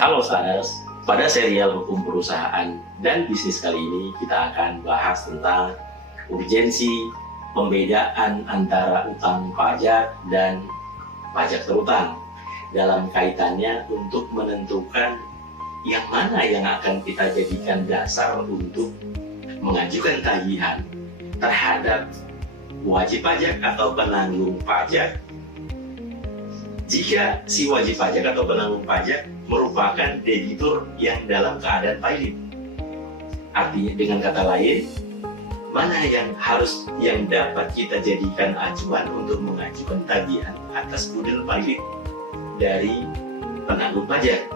Halo Stars, pada serial hukum perusahaan dan bisnis kali ini kita akan bahas tentang urgensi pembedaan antara utang pajak dan pajak terutang dalam kaitannya untuk menentukan yang mana yang akan kita jadikan dasar untuk mengajukan tagihan terhadap wajib pajak atau penanggung pajak jika si wajib pajak atau penanggung pajak merupakan debitur yang dalam keadaan pilot. Artinya dengan kata lain, mana yang dapat kita jadikan acuan untuk mengajukan tagihan atas budel pilot dari penanggung pajak.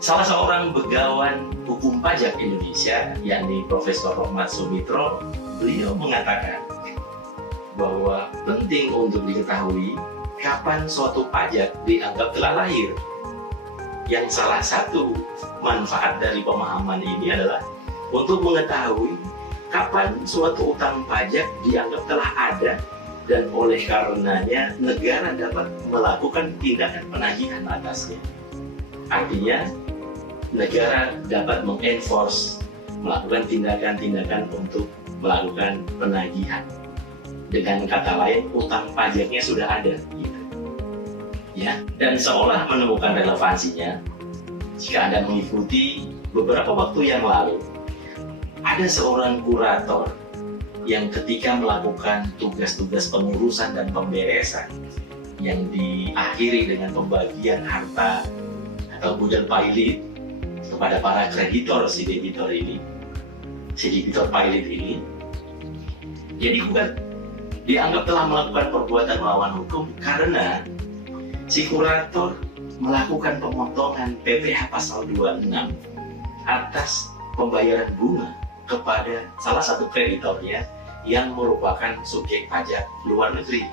Salah seorang begawan hukum pajak Indonesia, yakni Profesor Rohmat Sumitro, beliau mengatakan bahwa penting untuk diketahui kapan suatu pajak dianggap telah lahir. Yang salah satu manfaat dari pemahaman ini adalah untuk mengetahui kapan suatu utang pajak dianggap telah ada dan oleh karenanya negara dapat melakukan tindakan penagihan atasnya. Artinya, negara dapat mengenforce, melakukan tindakan-tindakan untuk melakukan penagihan. Dengan kata lain, utang pajaknya sudah ada, gitu. Ya, dan seolah menemukan relevansinya, jika Anda mengikuti beberapa waktu yang lalu, ada seorang kurator yang ketika melakukan tugas-tugas pengurusan dan pemberesan yang diakhiri dengan pembagian harta atau budel pilot kepada para kreditor si debitur pilot ini, jadi bukan dianggap telah melakukan perbuatan melawan hukum karena si kurator melakukan pemotongan PPh pasal 26 atas pembayaran bunga kepada salah satu kreditornya yang merupakan subjek pajak luar negeri.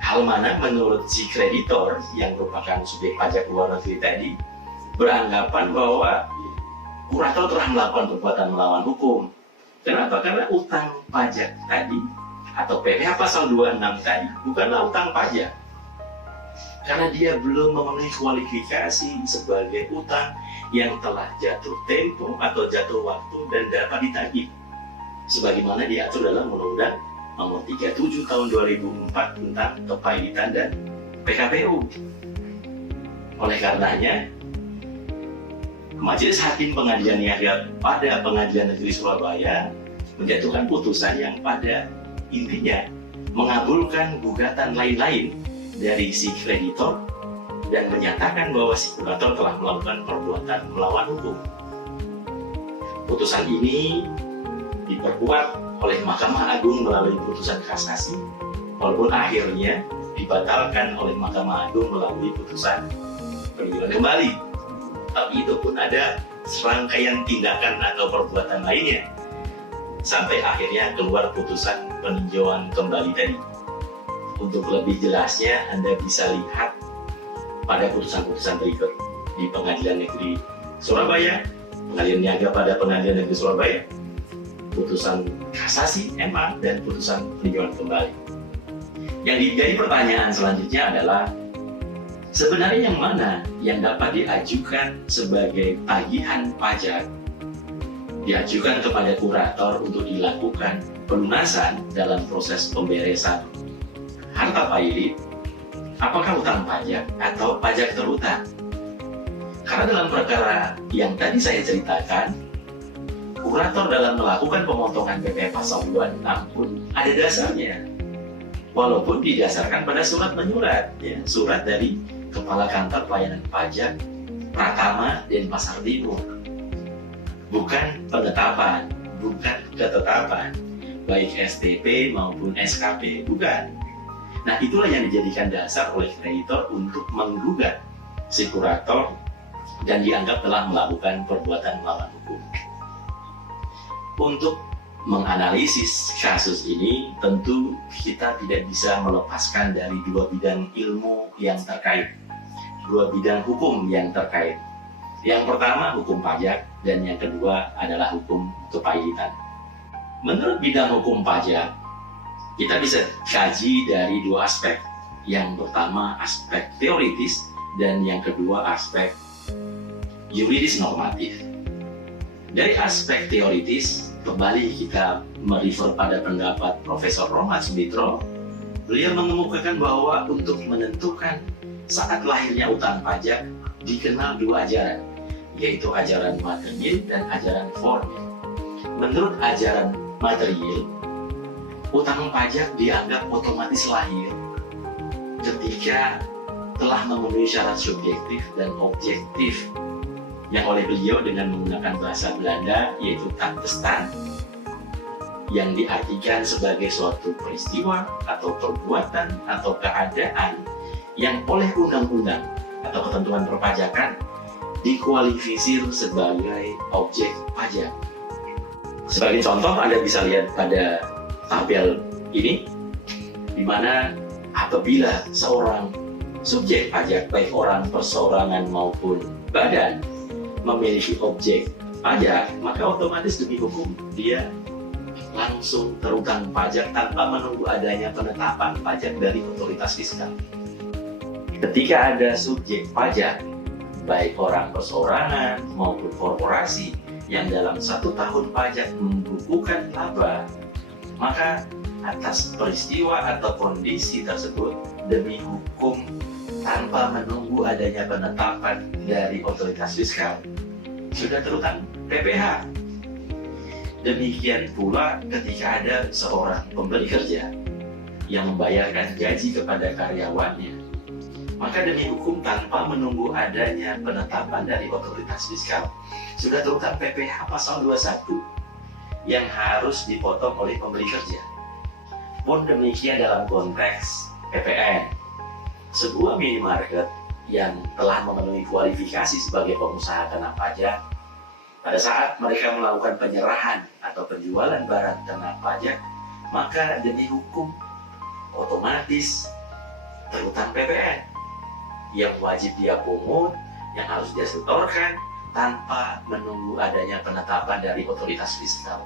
Hal mana menurut si kreditor yang merupakan subjek pajak luar negeri tadi beranggapan bahwa kurator telah melakukan perbuatan melawan hukum. Kenapa? Karena utang pajak tadi atau PPh pasal 26 tadi bukanlah utang pajak karena dia belum memenuhi kualifikasi sebagai utang yang telah jatuh tempo atau jatuh waktu dan dapat ditagih sebagaimana diatur dalam Undang-Undang Nomor 37 Tahun 2004 tentang kepailitan dan PKPU. Oleh karenanya, Majelis Hakim Pengadilan Niaga pada Pengadilan Negeri Surabaya menjatuhkan putusan yang pada intinya mengabulkan gugatan lain-lain dari si kreditor dan menyatakan bahwa si kurator telah melakukan perbuatan melawan hukum. Putusan ini diperkuat oleh Mahkamah Agung melalui putusan kasasi, walaupun akhirnya dibatalkan oleh Mahkamah Agung melalui putusan peninjauan kembali. Tapi itu pun ada serangkaian tindakan atau perbuatan lainnya sampai akhirnya keluar putusan peninjauan kembali tadi. Untuk lebih jelasnya Anda bisa lihat pada putusan-putusan berikut di Pengadilan Negeri Surabaya, Pengadilan Niaga pada Pengadilan Negeri Surabaya, putusan kasasi MA dan putusan peninjauan kembali. Yang jadi pertanyaan selanjutnya adalah sebenarnya yang mana yang dapat diajukan sebagai tagihan pajak diajukan kepada kurator untuk dilakukan pelunasan dalam proses pemberesan harta pilot, apakah utang pajak atau pajak terutang? Karena dalam perkara yang tadi saya ceritakan, kurator dalam melakukan pemotongan PPh pasal 26 pun ada dasarnya, walaupun didasarkan pada surat menyurat, ya, surat dari Kepala Kantor Pelayanan Pajak Pratama Denpasar Timur. Bukan penetapan, bukan ketetapan, baik STP maupun SKP, bukan. Nah, itulah yang dijadikan dasar oleh kreditor untuk menggugat si kurator dan dianggap telah melakukan perbuatan melawan hukum. Untuk menganalisis kasus ini, tentu kita tidak bisa melepaskan dari dua bidang ilmu yang terkait, dua bidang hukum yang terkait. Yang pertama hukum pajak dan yang kedua adalah hukum kepailitan. Menurut bidang hukum pajak, kita bisa kaji dari dua aspek. Yang pertama aspek teoritis dan yang kedua aspek yuridis normatif. Dari aspek teoritis, kembali kita merefer pada pendapat Profesor Rohmat Sumitra. Beliau mengemukakan bahwa untuk menentukan saat lahirnya utang pajak dikenal dua ajaran, yaitu ajaran material dan ajaran formil. Menurut ajaran material, utang pajak dianggap otomatis lahir ketika telah memenuhi syarat subjektif dan objektif yang oleh beliau dengan menggunakan bahasa Belanda yaitu tandestaan, yang diartikan sebagai suatu peristiwa atau perbuatan atau keadaan yang oleh undang-undang atau ketentuan perpajakan dikualifisir sebagai objek pajak. Sebagai contoh, Anda bisa lihat pada tabel ini, di mana apabila seorang subjek pajak, baik orang perseorangan maupun badan, memiliki objek pajak, maka otomatis demi hukum dia langsung terutang pajak tanpa menunggu adanya penetapan pajak dari otoritas fiskal. Ketika ada subjek pajak, baik orang perseorangan maupun korporasi yang dalam 1 tahun pajak membukukan laba, maka atas peristiwa atau kondisi tersebut demi hukum tanpa menunggu adanya penetapan dari otoritas fiskal sudah terutang PPh. Demikian pula ketika ada seorang pemberi kerja yang membayarkan gaji kepada karyawannya, maka demi hukum tanpa menunggu adanya penetapan dari otoritas fiskal sudah terutang PPh pasal 21 yang harus dipotong oleh pemberi kerja. Pun demikian dalam konteks PPN. Sebuah minimarket yang telah memenuhi kualifikasi sebagai pengusaha kena pajak, pada saat mereka melakukan penyerahan atau penjualan barang kena pajak, maka demi hukum otomatis terutang PPN yang wajib dia pungut, yang harus dia setorkan tanpa menunggu adanya penetapan dari otoritas fiskal.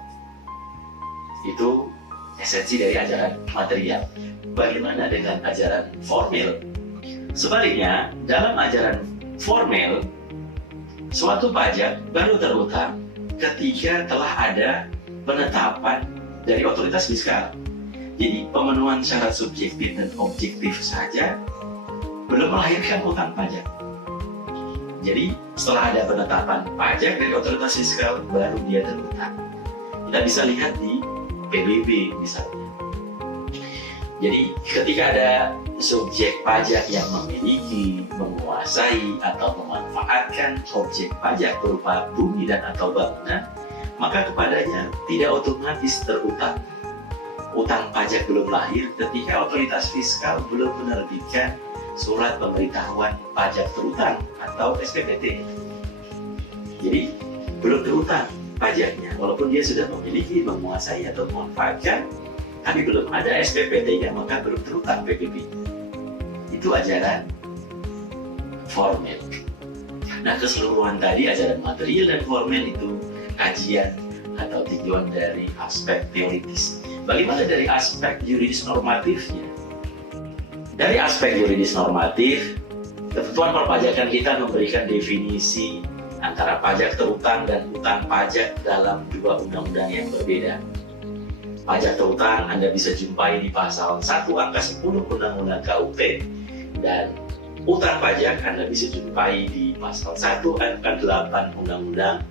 Itu esensi dari ajaran material. Bagaimana dengan ajaran formil? Sebaliknya, dalam ajaran formil, suatu pajak baru terutang ketika telah ada penetapan dari otoritas fiskal. Jadi pemenuhan syarat subjektif dan objektif saja belum melahirkan utang pajak. Jadi setelah ada penetapan pajak dari otoritas fiskal, baru dia terutang. Kita bisa lihat di PBB misalnya. Jadi ketika ada subjek pajak yang memiliki, menguasai, atau memanfaatkan objek pajak berupa bumi dan atau bangunan, maka kepadanya tidak otomatis terutang. Utang pajak belum lahir ketika otoritas fiskal belum menerbitkan surat pemberitahuan pajak terutang atau SPPT. Jadi belum terutang pajaknya, walaupun dia sudah memiliki, menguasai, atau memanfaatkan, tapi belum ada SPPT-nya, maka belum terutang PPB. Itu ajaran formil. Nah, keseluruhan tadi ajaran material dan formil itu kajian atau tinjauan dari aspek teoritis. Bagaimana dari aspek yuridis normatifnya? Dari aspek yuridis normatif, ketentuan perpajakan kita memberikan definisi antara pajak terutang dan utang pajak dalam dua undang-undang yang berbeda. Pajak terutang Anda bisa jumpai di pasal 1 angka 10 Undang-Undang KUP, dan utang pajak Anda bisa jumpai di pasal 1 angka 8 Undang-Undang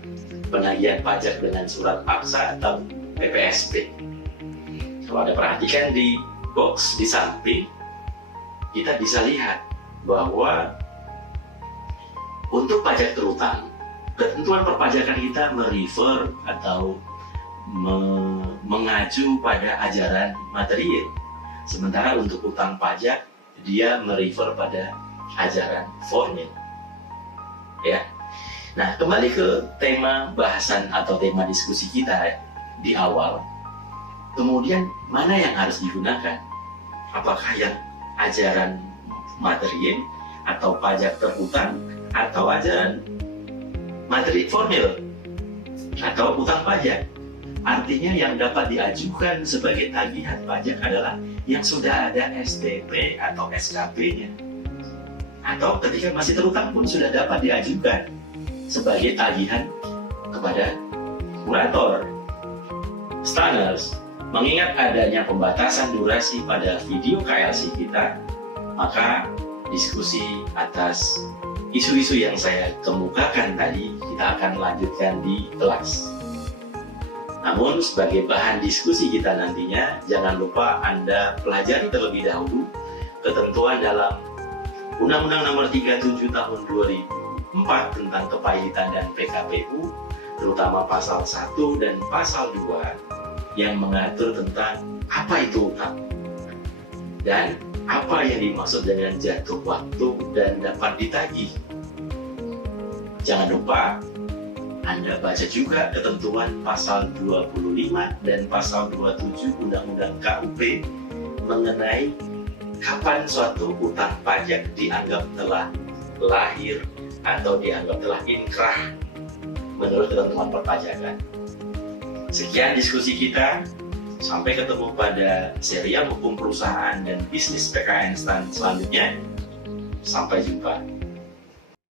Penagihan Pajak dengan Surat Paksa atau PPSP. Kalau Anda perhatikan di box di samping, kita bisa lihat bahwa untuk pajak terutang, ketentuan perpajakan kita merefer atau mengacu pada ajaran material. Sementara untuk utang pajak, dia merefer pada ajaran formil. Ya. Nah, kembali ke tema bahasan atau tema diskusi kita di awal. Kemudian, mana yang harus digunakan? Apakah yang ajaran material atau pajak terutang, atau ajaran materi formil atau utang pajak? Artinya yang dapat diajukan sebagai tagihan pajak adalah yang sudah ada STP atau SKP-nya. atau ketika masih terutang pun sudah dapat diajukan sebagai tagihan kepada kurator. Standards, mengingat adanya pembatasan durasi pada video KLC kita, maka diskusi atas isu-isu yang saya kemukakan tadi kita akan lanjutkan di kelas. Namun sebagai bahan diskusi kita nantinya, jangan lupa Anda pelajari terlebih dahulu ketentuan dalam Undang-Undang Nomor 37 Tahun 2004 tentang Kepailitan dan PKPU, terutama pasal 1 dan pasal 2 yang mengatur tentang apa itu utang dan apa yang dimaksud dengan jatuh waktu dan dapat ditagih. Jangan lupa Anda baca juga ketentuan pasal 25 dan pasal 27 Undang-Undang KUP mengenai kapan suatu utang pajak dianggap telah lahir atau dianggap telah inkrah menurut ketentuan perpajakan. Sekian diskusi kita. Sampai ketemu pada serial hukum perusahaan dan bisnis PKN selanjutnya. Sampai jumpa.